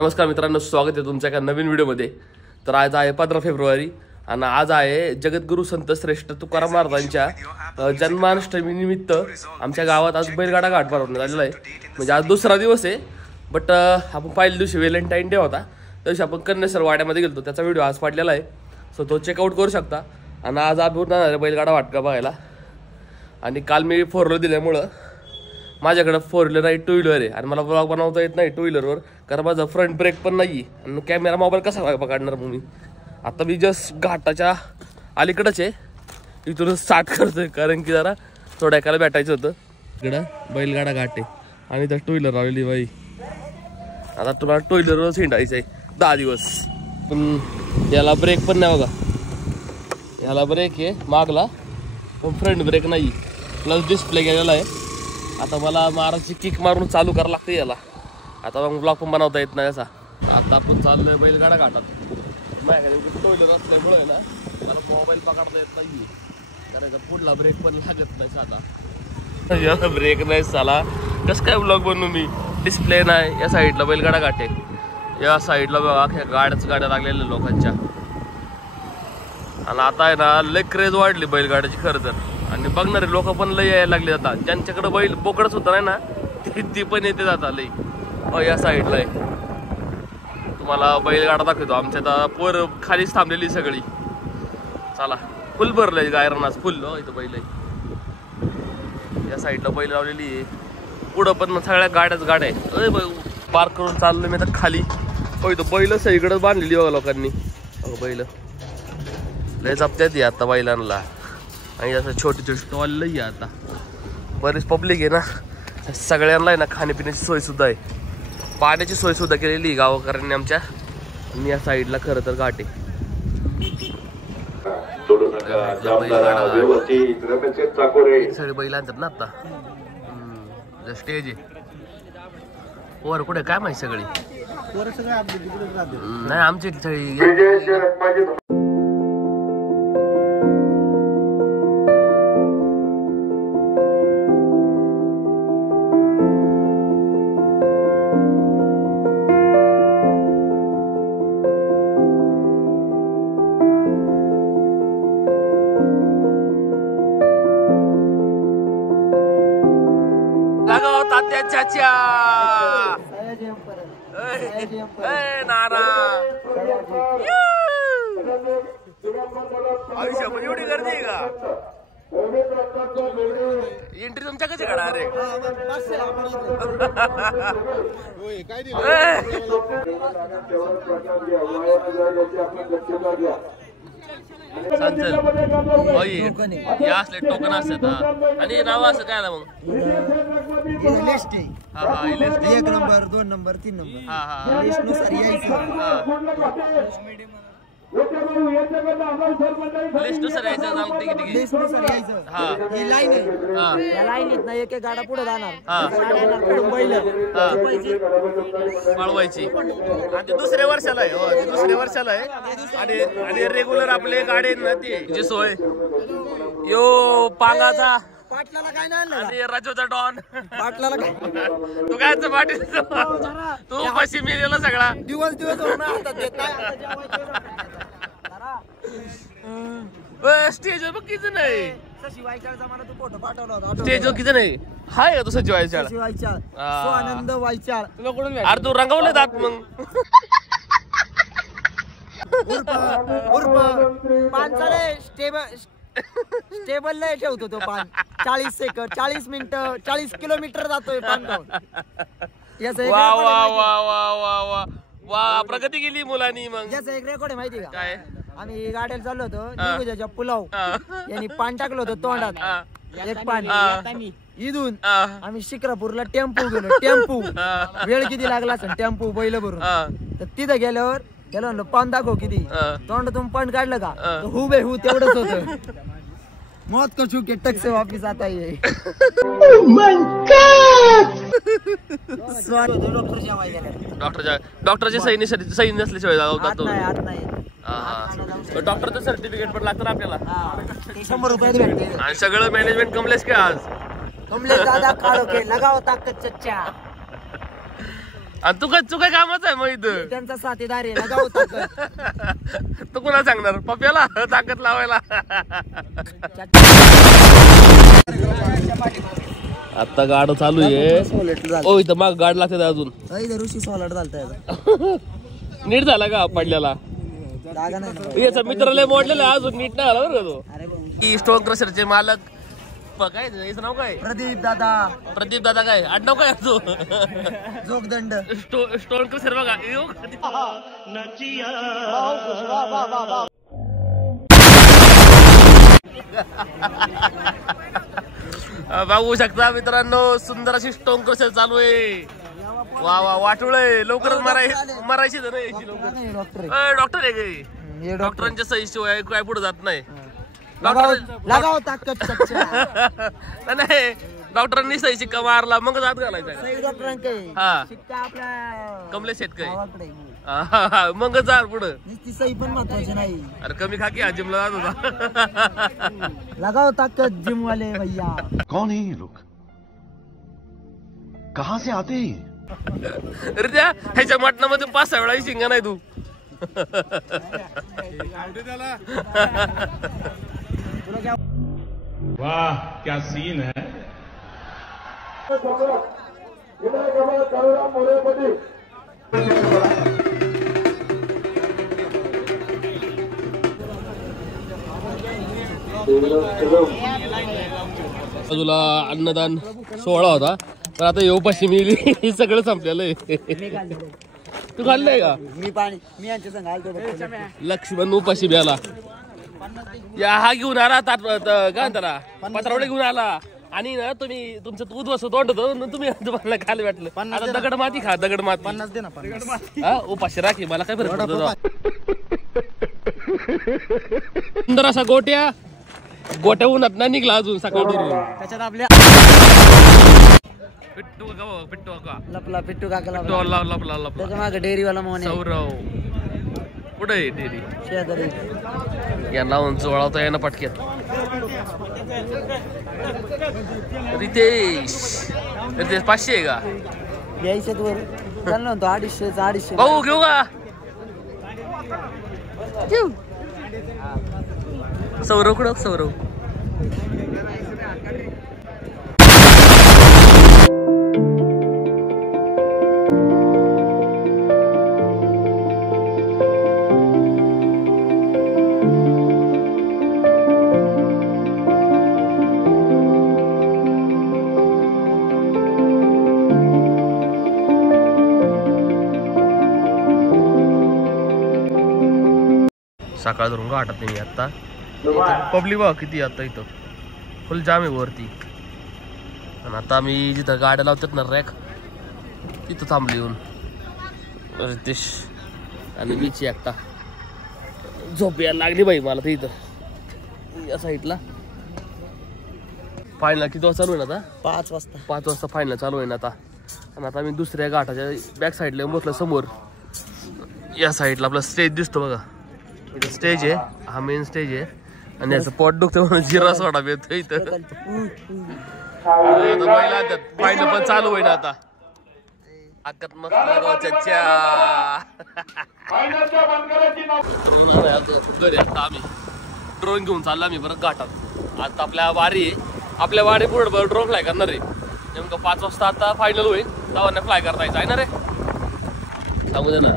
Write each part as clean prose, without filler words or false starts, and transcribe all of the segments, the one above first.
नमस्कार मित्रांनो, स्वागत आहे तुमच्या एका नवीन व्हिडिओमध्ये. तर आज आहे 15 फेब्रुवारी आणि आज आहे जगद्गुरू संत श्रेष्ठ तुकाराम महाराजांच्या जन्माष्टमी निमित्त आमच्या गावात आज बैलगाडा घाट भरवण्यात आलेला आहे. म्हणजे आज दुसरा दिवस आहे. बट आपण पहिल्या दिवशी व्हॅलेंटाईन डे होता, त्या दिवशी आपण कन्नेसर वाड्यामध्ये गेलो. त्याचा व्हिडिओ आज पाडलेला आहे, सो तो चेकआउट करू शकता. आणि आज आपण बैलगाडा वाटका बघायला. आणि काल मी 4 व्हीलर दिल्यामुळं माझ्याकडे 4 व्हीलर आहे, 2 व्हीलर आहे. आणि मला ब्लॉग बनवता येत नाही 2 व्हीलरवर, कारण माझा फ्रंट ब्रेक पण नाही. आणि कॅमेरा मोबाईल कसा पकडणार मग मी. आता मी जस्ट घाटाच्या अलीकडंच आहे, इथूनच स्टार्ट करतोय, कारण की जरा थोड्या एकाला भेटायचं होतं. इकडं बैलगाडा घाट आहे आणि त्या 2 व्हीलर लावलेली बाई. आता तुम्हाला 2 व्हीलरवरच हिंडायचं आहे 10 दिवस. पण याला ब्रेक पण नाही बघा. याला ब्रेक आहे मागला, पण फ्रंट ब्रेक नाही. प्लस डिस्प्ले गेलेला आहे. आता मला माराची किक मारून चालू करावं लागते याला. आता मग ब्लॉग पण बनवता येत नाही असा. आता आपण चाललोय बैलगाडा घाटात. माझ्याकडे 2 व्हीलर असल्यामुळे आहे ना, मला मोबाईल पकडता येत नाही. कारण पुढला ब्रेक पण लागत नाही साधा. याला ब्रेक नाही साला, कसं काय ब्लॉग बनवू मी. डिस्प्ले नाही. या साईडला बैलगाडा घाट आहे, या साईडला बघा गाड्या लागलेल्या लोकांच्या. आणि आता आहे ना लय क्रेज वाढली बैलगाड्याची खरं तर. आणि बघणारे लोक पण लय यायला लागले. आता ज्यांच्याकडे बैल बोकडच होता नाही ना, ती पण येते जाता लय. या साईडला आहे, तुम्हाला बैलगाडा दाखवतो. आमच्या आता पोर खालीच थांबलेली सगळी. चला, फुल भरलंय गायरनाच फुल. इथं बैल आहे, या साईडला बैल लावलेली आहे. पुढं पण सगळ्या गाड्या आहे. पार्क करून चाललोय मी आता खाली. इथं बैल सगळीकडे बांधलेली बघा लोकांनी. बैल लय जपत्यात आता बैलांना. आणि असं छोटे स्टॉल लई आहे. आता बरेच पब्लिक आहे ना, सगळ्यांना आहे ना खाण्यापिण्याची सोय सुद्धा आहे. पाण्याची सोय सुद्धा केलेली आहे गावकऱ्यांनी आमच्या. आणि या साईडला खरं तर घाट आहे. सगळे बैल आणतात ना आता. स्टेज आहे वर. कुठे काय माहिती सगळी नाही आमची सगळी. चाचा नारा आयुष्य पण एवढी गर्दी आहे का. एंट्री तुमच्या कशी काढा. अरे असले टोकन असतात. आणि नाव असं काय आलं मग. एक नंबर 2 नंबर 3 नंबर लिस्टनुसार एक एक गाडा पुढे जाणार. पळवायची. आणि दुसऱ्या वर्षाला आहे. दुसऱ्या वर्षाला आहे. आणि रेग्युलर आपले गाडी ना ती सोय. यो पांगाचा पाटलाला काय नाही आणलं. आणि राजोचा डॉन पाटलाला काय. तू काय पाटील तू पशी मिळेल सगळा दिवस स्टेजवर बघ किती नाही. सचिवायचा मला तू फोटो पाठवला होता. स्टेजवर किती नाही. हाय का तू सचिवायचा आनंद व्हायचा. अरे तू रंगवलं जात मग. पानसाळे स्टेबल नाही ठेवतो तो पान. 40 सेकंद 40 मिनिटं 40 किलोमीटर जातोय पान. वा वा वा वा वा वा वा, प्रगती केली मुलांनी. मग याचा एक रेकॉर्ड आहे माहिती का. काय. आम्ही गाड्याला चाललो होतो निगुजाच्या पुलाव. यांनी पान टाकलं होतं तोंडात. एक पान इथून आम्ही शिक्रापूरला टेम्पो गेलो. टेम्पो वेळ किती लागला असेल टेम्पो बैल भरून. तर तिथं गेल्यावर त्याला म्हणलं पान दाखव किती. तोंडातून पान काढलं का हुबे हु तेवढंच होतं. मौत को छू के टक से वापिस आता है. डॉक्टरच्या सही नसल्याशिवाय जातो. डॉक्टरचं सर्टिफिकेट पण लागतं आपल्याला. 100 रुपये भेटते. आणि सगळं मॅनेजमेंट कमलेश काय आज. कमलेश दादा काळोखे लगाव ताकद चच्चा. आणि तू काय कामाच आहे मग इथं? त्यांचा साथीदार आहे लगाव ताकद. तू कुणा सांगणार पप्प्याला ताकद लावायला? आता गाड चालू आहे. ओ इथं मग गाड लागते अजून. ऋषी सोलाट झालता. नीट झाला का पडल्याला? याचा मित्राला मोडलेला अजून नीट नाही आला बरं का तो. स्टोन क्रशरचे मालक काय याचं नाव काय? प्रदीप दादा काय आडनाव काय तो? जोगदंड. स्टोन क्रशर बघा. बघू शकता मित्रांनो सुंदर अशी स्टोन क्रशर चालू आहे. वा वा वाटुळ आहे. लवकरच मरायची डॉक्टर आहे काही. डॉक्टरांच्या सही शिवाय काय पुढे जात नाही. लगाव ताकद. नाही डॉक्टरांनी सही शिक्का मारला मग जात घालायचा. कमलेश शेतकरी मग जा पुढं. सही पण महत्वाची नाही. अरे कमी खा की जिमला जात होता. लगाव ताकद जिम वाले भैया. कौन है ये लोग? कहां से आते हैं? अरे त्या ह्याच्या मटणामध्ये 5-6 वेळा शिंगा नाही तू. वाह क्या सीन है. बाजूला अन्नदान सोहळा होता तर आता येऊपाशी मी सगळं संपलेलं आहे. तू खाल्लंय का? मी यांच्या संग आलतो. लक्ष्मण उपाशी ब्याला या हा घेऊन आला काय त्याला पत्रावडे घेऊन आला आणि ना तुम्ही तुमचं दूध वस्तू तोंड होतं तुम्ही तुम्हाला खायला भेटलं. आता दगड माती खा. दगड माती 50 दे ना. उपाशी राखी मला काय फरक पडतो. सुंदर असा गोट्या उन्हात ना निघला अजून सकाळ त्याच्यात आपल्या पिट्टू काकाला त्याच्या मागे डेअरीवाला मोहन सौरव कुठे आहे डेअरी? शेजारी. यांना उंच वळवता येणं पटक्यात. रितेश 500 आहे का? यायच्यात वर चाललं म्हणतो 250. भाऊ घेऊ का? सौरव कुठं? सौरव सकाळ धरून गाठत नाही मी आता. पब्लिक बघा किती आता इथं फुल जाम आहे वरती. आणि आता आम्ही जिथं गाड्या लावतात ना रॅक तिथं थांबली येऊन रितेश आणि मीची एकटा. झोप यायला लागली बाई मला तर इथं या साईडला. फायनल किती वाजता चालू आहे ना आता? 5 वाजता. 5 वाजता फायनल चालू आहे ना आता. आणि आता आम्ही दुसऱ्या घाटाच्या बॅक साईडला बसलो समोर. या साईडला आपला स्टेज दिसतो बघा. इथं स्टेज आहे. हा मेन स्टेज आहे. आणि याचं पोट दुखतं म्हणून जिरा सोडा येतो इथं. फायनल पण चालू होईल आता. आकत मस्त घरी आता आम्ही ड्रोन घेऊन चाललो आम्ही बरं घाटात. आता आपल्या वारी आपल्या वारी पुढे ड्रोन फ्लाय करणार आहे. नेमकं 5 वाजता आता फायनल होईल. तेव्हा फ्लाय करता यायचं आहे ना रे. सांगू दे ना.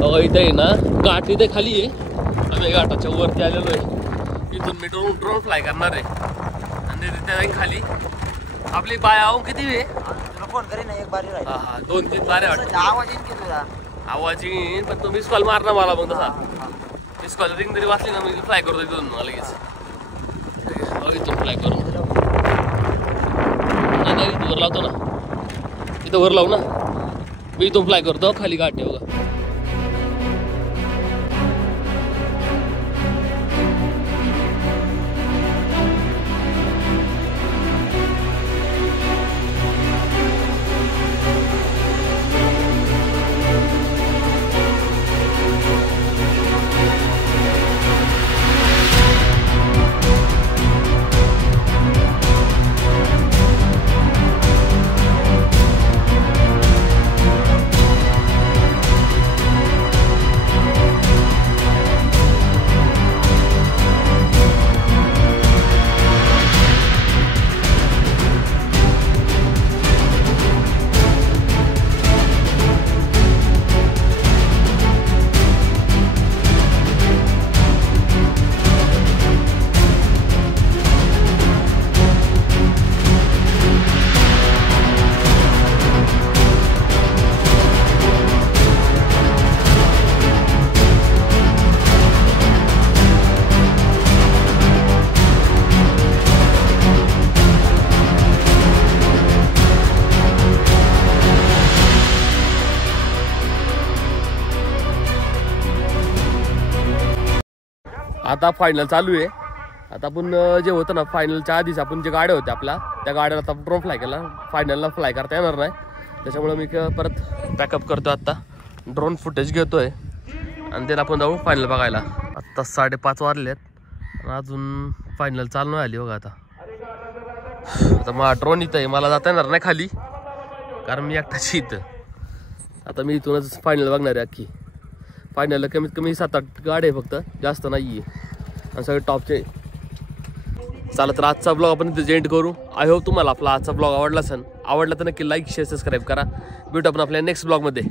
बघा इथे आहे ना घाट इथे खाली आहे. आम्ही घाटाच्या वरती आलेलो आहे. इथून मी ड्रोन फ्लाय करणार आहे. आणि तिथे खाली आपली बाय आहो किती आहे? फोन करे ना एक बारी राहील. हा 2-3 बारे वाटतं. आवाज येईन की तुला? आवाज येईन पण तो मिस कॉल मार ना मला मग तसा. मिस कॉल रिंग तरी वाचली ना मी फ्लाय करतो इथून लगेच. इथून फ्लाय करून नाही इथं वर लावतो ना. इथं वर लावू ना. मी इथून फ्लाय करतो खाली घाट आहे बघा. आता फायनल चालू आहे. आता आपण जे होतं ना फायनलच्या आधीच आपण जे गाड्या होत्या आपल्या त्या गाड्याला आता ड्रोन फ्लाय केला. फायनलला फ्लाय करता येणार नाही त्याच्यामुळे मी परत पॅकअप करतो. आता ड्रोन फुटेज घेतोय आणि त्याला आपण जाऊ फायनल बघायला. आत्ता 5:30 वाजलेत आणि अजून फायनल चालू नाही आली बघा. आता मग ड्रोन इथं आहे, मला जाता येणार नाही खाली कारण मी एकटाची इथं. आता मी इथूनच फायनल बघणार आहे. अख्खी फायनलला कमीत कमी 7-8 गाड्या आहे फक्त, जास्त नाही आहे आणि सगळे टॉपचे. चला तर आजचा ब्लॉग आपण इथे एंड करू. आय होप तुम्हाला आपला आजचा ब्लॉग आवडला असेल. आवडला तर नक्की लाईक शेअर सबस्क्राईब करा. भेटू आपण आपल्या नेक्स्ट ब्लॉगमध्ये.